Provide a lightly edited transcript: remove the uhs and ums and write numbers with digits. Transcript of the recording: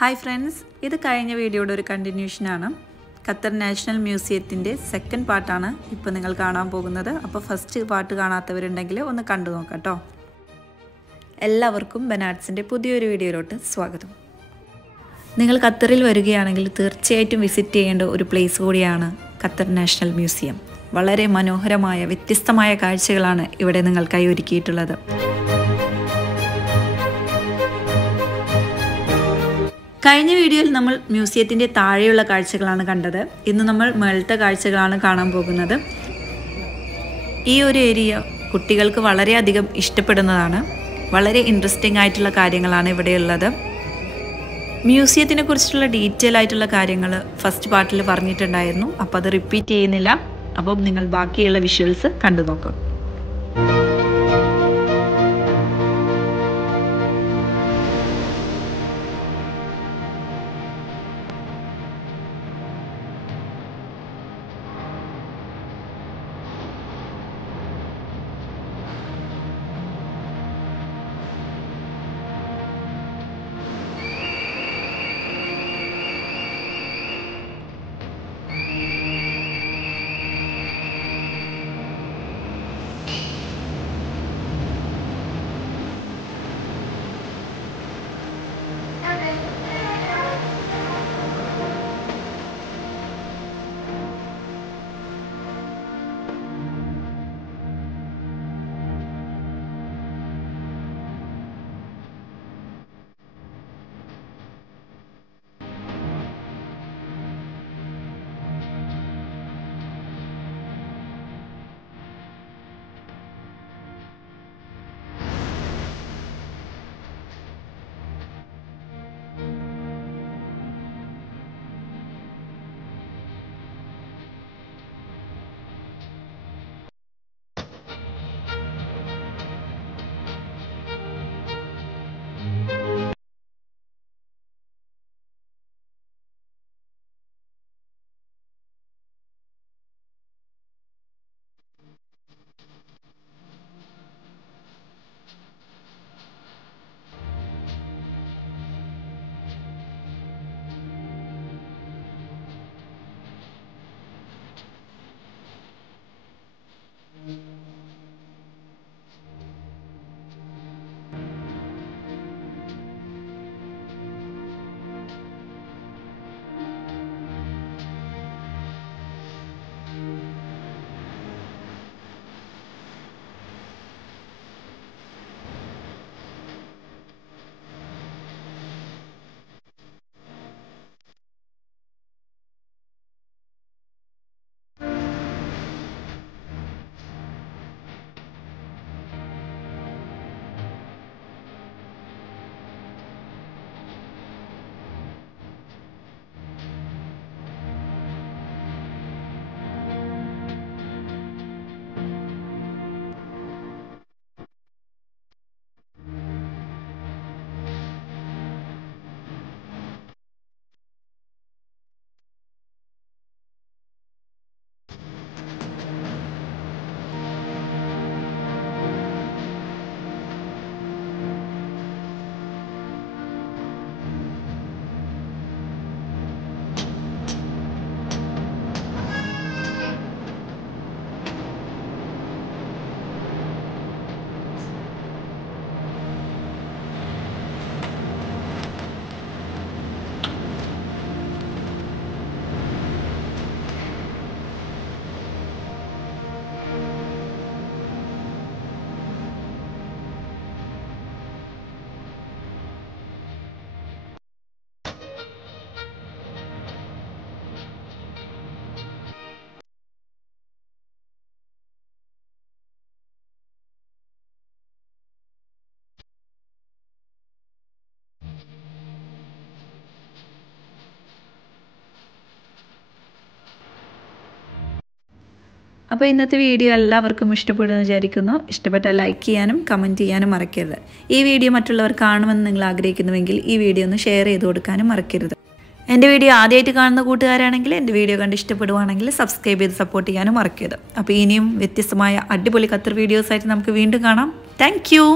Hi friends, this is a video continuation. Qatar National Museum second part. Now you will see the first part. എല്ലാവർക്കും ബനാറ്റ്സിന്റെ പുതിയൊരു വീഡിയോയിലോട്ട് സ്വാഗതം. നിങ്ങൾ ഖത്തറിൽ വരികയാണെങ്കിൽ തീർച്ചയായിട്ടും വിസിറ്റ് ചെയ്യേണ്ട ഒരു പ്ലേസ് കൂടിയാണ് ഖത്തർ നാഷണൽ മ്യൂസിയം. വളരെ മനോഹരമായ വ്യത്യസ്തമായ കാഴ്ചകളാണ് ഇവിടെ നിങ്ങൾക്കായി ഒരുക്കിയിട്ടുള്ളത്. കഴിഞ്ഞ വീഡിയോയിൽ നമ്മൾ മ്യൂസിയത്തിന്റെ താഴെയുള്ള കാഴ്ചകളാണ് കണ്ടത്. ഇന്ന് നമ്മൾ മേൽത്തെ കാഴ്ചകളാണ് കാണാൻ പോകുന്നത്. ഈ ഒരു ഏരിയ കുട്ടികൾക്ക് വളരെ അധികം ഇഷ്ടപ്പെടുന്നതാണ്. വളരെ ഇൻട്രസ്റ്റിംഗ് ആയിട്ടുള്ള കാര്യങ്ങളാണ് ഇവിടെയുള്ളത്. മ്യൂസിയത്തിനെ കുറിച്ചുള്ള ഡീറ്റെയിൽ ആയിട്ടുള്ള കാര്യങ്ങൾ ഫസ്റ്റ് പാർട്ടിൽ പറഞ്ഞിട്ടുണ്ടായിരുന്നു. അപ്പോൾ അത് റിപ്പീറ്റ് ചെയ്യുന്നില്ല. അപ്പോൾ നിങ്ങൾ ബാക്കിയുള്ള വിഷ്വൽസ് കണ്ടു നോക്കുക. അപ്പോൾ ഇന്നത്തെ വീഡിയോ എല്ലാവർക്കും ഇഷ്ടപ്പെടുമെന്ന് വിചാരിക്കുന്നു. ഇഷ്ടപ്പെട്ടാൽ ലൈക്ക് ചെയ്യാനും കമൻറ്റ് ചെയ്യാനും മറക്കരുത്. ഈ വീഡിയോ മറ്റുള്ളവർ കാണുമെന്ന് നിങ്ങൾ ആഗ്രഹിക്കുന്നുവെങ്കിൽ ഈ വീഡിയോ ഒന്ന് ഷെയർ ചെയ്ത് കൊടുക്കാനും മറക്കരുത്. എൻ്റെ വീഡിയോ ആദ്യമായിട്ട് കാണുന്ന കൂട്ടുകാരാണെങ്കിൽ എൻ്റെ വീഡിയോ കണ്ട് ഇഷ്ടപ്പെടുവാണെങ്കിൽ സബ്സ്ക്രൈബ് ചെയ്ത് സപ്പോർട്ട് ചെയ്യാനും മറക്കരുത്. അപ്പോൾ ഇനിയും വ്യത്യസ്തമായ അടിപൊളി ഖത്തർ വീഡിയോസായിട്ട് നമുക്ക് വീണ്ടും കാണാം. Thank you.